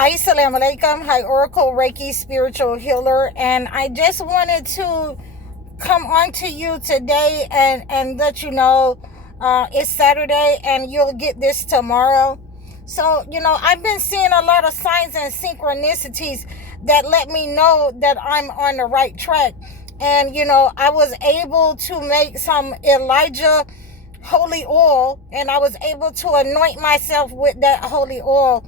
Assalamu alaikum. Hi, Oracle Reiki Spiritual Healer. And I just wanted to come on to you today and let you know it's Saturday and you'll get this tomorrow. So, I've been seeing a lot of signs and synchronicities that let me know that I'm on the right track. And, I was able to make some Elijah holy oil, and I was able to anoint myself with that holy oil.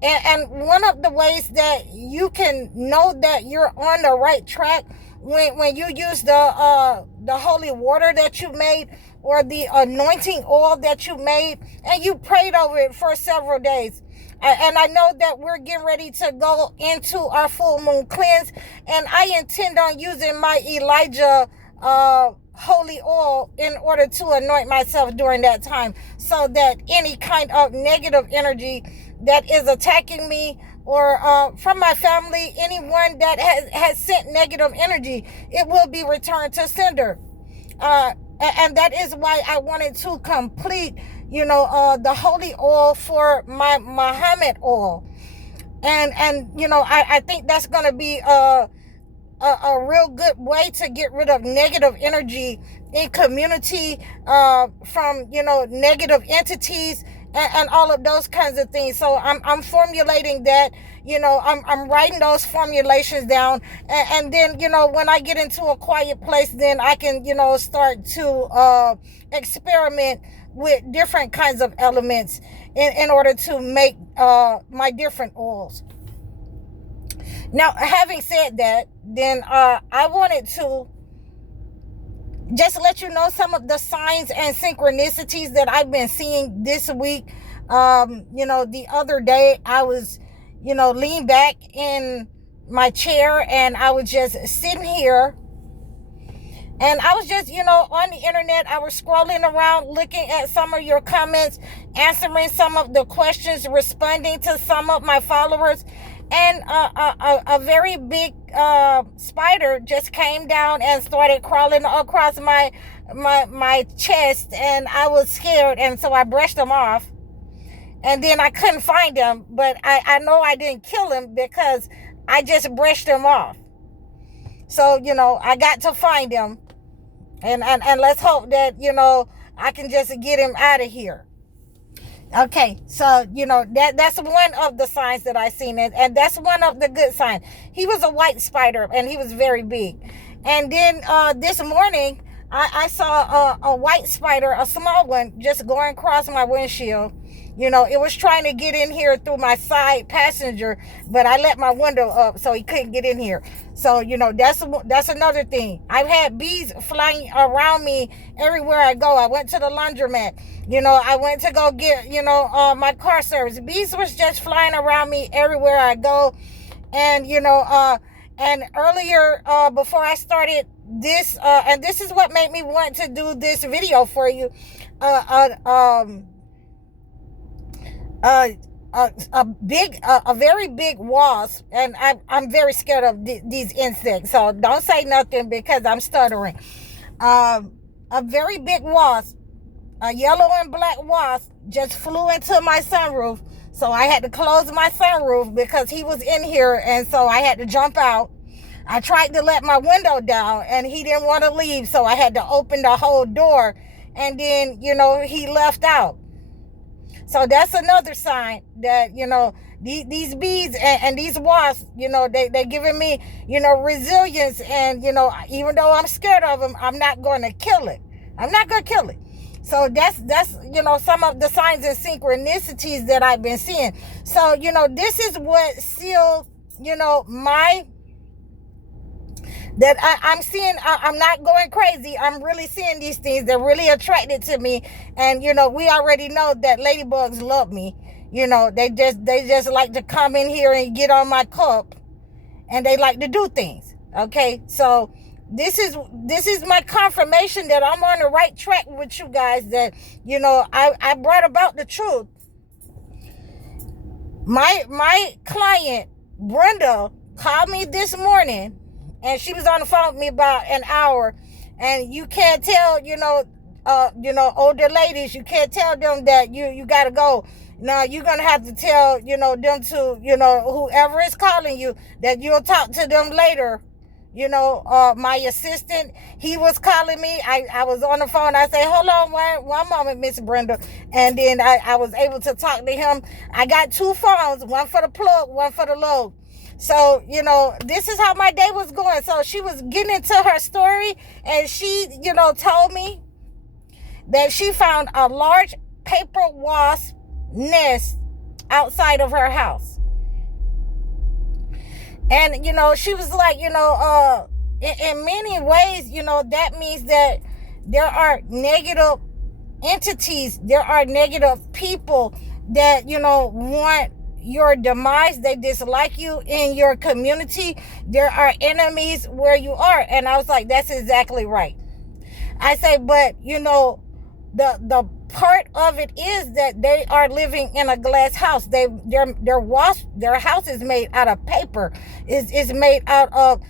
And one of the ways that you can know that you're on the right track when you use the holy water that you made, or the anointing oil that you made, and you prayed over it for several days. And I know that we're getting ready to go into our full moon cleanse, and I intend on using my Elijah holy oil in order to anoint myself during that time, so that any kind of negative energy that is attacking me, or from my family, anyone that has sent negative energy, it will be returned to sender. And that is why I wanted to complete, the holy oil for my Muhammad oil. And I think that's going to be a real good way to get rid of negative energy in community, from, negative entities and all of those kinds of things. So I'm formulating that, I'm writing those formulations down, and then, when I get into a quiet place, then I can, start to experiment with different kinds of elements in order to make my different oils. Now, having said that, then I wanted to just let you know some of the signs and synchronicities that I've been seeing this week. The other day I was, leaned back in my chair, and I was just sitting here, and I was just, on the internet. I was scrolling around, looking at some of your comments, answering some of the questions, responding to some of my followers. And a very big spider just came down and started crawling across my chest, and I was scared, and so I brushed him off. And then I couldn't find him, but I know I didn't kill him because I just brushed him off. So, I got to find him, and let's hope that, I can just get him out of here. Okay, so, that's one of the signs that I seen, and that's one of the good signs. He was a white spider, and he was very big. And then this morning, I saw a white spider, a small one, just going across my windshield. It was trying to get in here through my side passenger, but I let my window up so he couldn't get in here. So, that's another thing. I've had bees flying around me everywhere I go. I went to the laundromat. I went to go get, my car service. Bees was just flying around me everywhere I go. And, and earlier, before I started this, and this is what made me want to do this video for you, a very big wasp, and I'm very scared of these insects, so don't say nothing because I'm stuttering. A very big wasp, a yellow and black wasp, just flew into my sunroof, so I had to close my sunroof because he was in here, and so I had to jump out. I tried to let my window down, and he didn't want to leave, so I had to open the whole door, and then, he left out. So that's another sign that, these bees and these wasps, they're giving me, resilience. And, even though I'm scared of them, I'm not going to kill it. I'm not going to kill it. So that's some of the signs and synchronicities that I've been seeing. So, this is what sealed, that I'm seeing. I'm not going crazy. I'm really seeing these things. They're really attracted to me. And, we already know that ladybugs love me. They just like to come in here and get on my cup, and they like to do things. Okay. So this is my confirmation that I'm on the right track with you guys, that, I brought about the truth. My client, Brenda, called me this morning, and she was on the phone with me about an hour. And you can't tell, older ladies, you can't tell them that you got to go Now you're gonna have to tell, them to, whoever is calling you, that you'll talk to them later. My assistant, he was calling me. I was on the phone. I say, hold on one moment, Miss Brenda. And then I was able to talk to him. I got 2 phones, one for the plug, one for the load. So, this is how my day was going. So she was getting into her story, and she, told me that she found a large paper wasp nest outside of her house. And, she was like, in many ways, that means that there are negative entities, there are negative people that, want your demise. They dislike you in your community. There are enemies where you are. And I was like, that's exactly right. I say, but, the part of it is that they are living in a glass house. Their house is made out of paper. Is made out of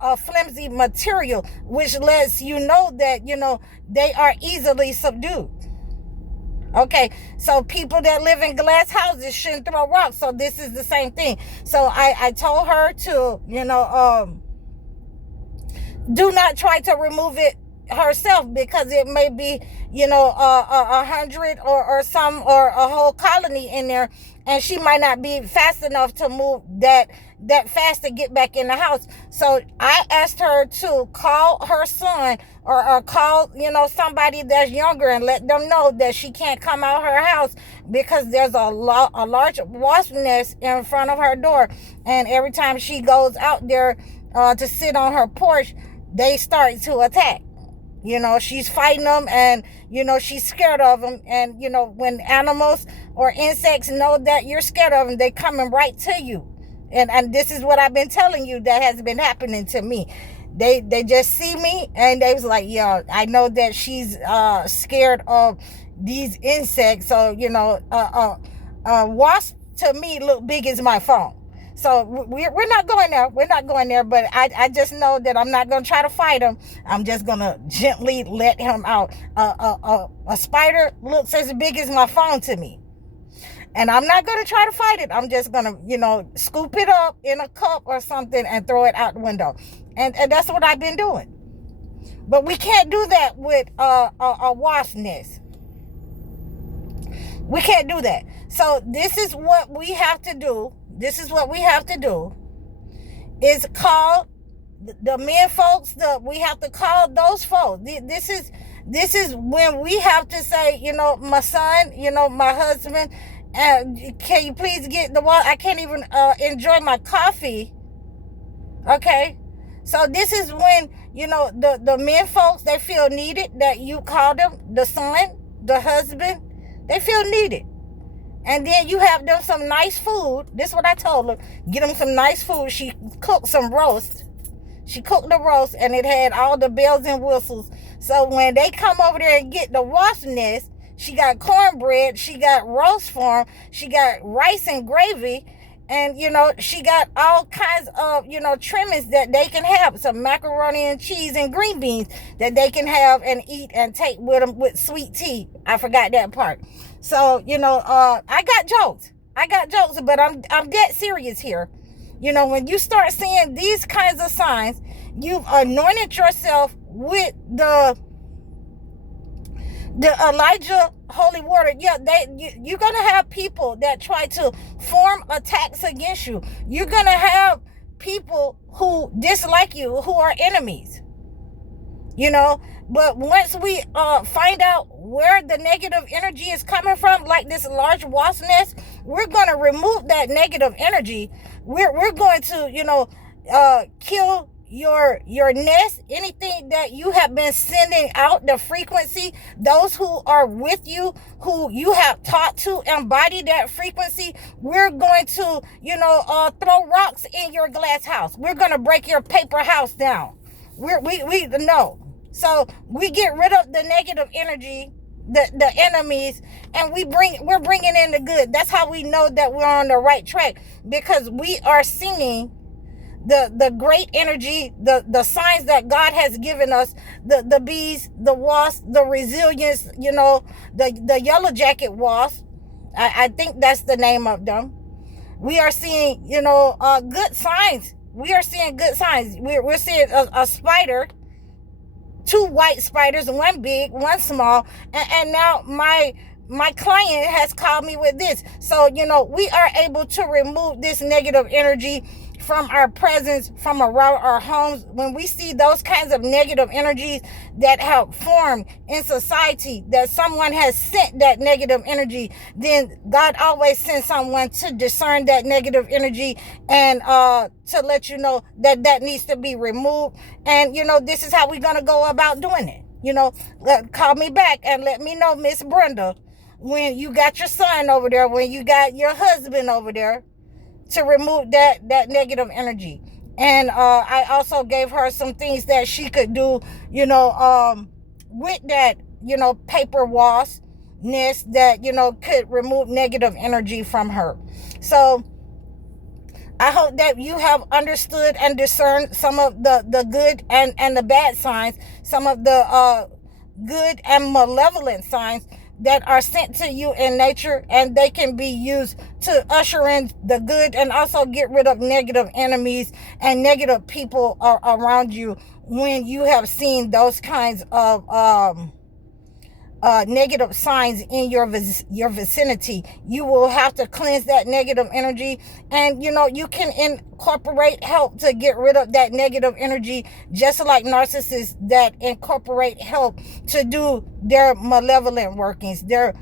a flimsy material, which lets you know that they are easily subdued. Okay, so people that live in glass houses shouldn't throw rocks. So this is the same thing. So I told her to do not try to remove it herself, because it may be 100 or a whole colony in there, and she might not be fast enough to move that fast to get back in the house. So I asked her to call her son or call somebody that's younger and let them know that she can't come out her house, because there's a large wasp nest in front of her door, and every time she goes out there to sit on her porch, they start to attack. She's fighting them, and, she's scared of them. And, when animals or insects know that you're scared of them, they're coming right to you. And this is what I've been telling you that has been happening to me. They just see me, and they was like, yeah, I know that she's scared of these insects. So, wasp to me look big as my phone. So we're not going there. We're not going there. But I just know that I'm not going to try to fight him. I'm just going to gently let him out. A spider looks as big as my phone to me. And I'm not going to try to fight it. I'm just going to, scoop it up in a cup or something and throw it out the window. And that's what I've been doing. But we can't do that with a wasp nest. We can't do that. So this is what we have to do. This is what we have to do, is call the men folks. We have to call those folks. This is when we have to say, my son, my husband, can you please get the water? I can't even enjoy my coffee. Okay. So this is when, the men folks, they feel needed, that you call them, the son, the husband, they feel needed. And then you have them some nice food. This is what I told her. Get them some nice food. She cooked some roast. She cooked the roast, and it had all the bells and whistles. So when they come over there and get the wasp nest, she got cornbread. She got roast for them. She got rice and gravy. And, she got all kinds of, trimmings that they can have. Some macaroni and cheese and green beans that they can have and eat and take with them with sweet tea. I forgot that part. So, I got jokes. But I'm dead serious here. When you start seeing these kinds of signs, you've anointed yourself with the Elijah holy water. Yeah, you're going to have people that try to form attacks against you. You're going to have people who dislike you, who are enemies. But once we find out where the negative energy is coming from, like this large wasp nest, we're going to remove that negative energy. We're going to, kill your nest, anything that you have been sending out, the frequency, those who are with you, who you have taught to embody that frequency. We're going to, throw rocks in your glass house. We're going to break your paper house down. We know. So we get rid of the negative energy, the enemies, and we're bringing in the good. That's how we know that we're on the right track, because we are seeing the great energy, the signs that God has given us, the bees, the wasps, the resilience, the yellow jacket wasp, I think that's the name of them. We are seeing, good signs. We are seeing good signs. We're seeing a spider, two white spiders, one big, one small, and now my client has called me with this. So, we are able to remove this negative energy from our presence, from around our homes. When we see those kinds of negative energies that have formed in society, that someone has sent that negative energy, then God always sends someone to discern that negative energy and to let you know that that needs to be removed. And, this is how we're going to go about doing it. Call me back and let me know, Miss Brenda, when you got your son over there, when you got your husband over there, to remove that negative energy. And I also gave her some things that she could do, with that, paper washness that, could remove negative energy from her. So I hope that you have understood and discerned some of the good and the bad signs, some of the good and malevolent signs that are sent to you in nature, and they can be used to usher in the good and also get rid of negative enemies and negative people around you. When you have seen those kinds of negative signs in your vicinity, you will have to cleanse that negative energy. And you can incorporate help to get rid of that negative energy, just like narcissists that incorporate help to do their malevolent workings, their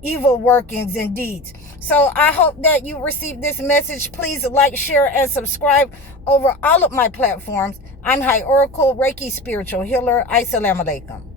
evil workings and deeds. So I hope that you received this message. Please like, share, and subscribe over all of my platforms. I'm High Oracle, Reiki Spiritual Healer. Assalamu alaikum.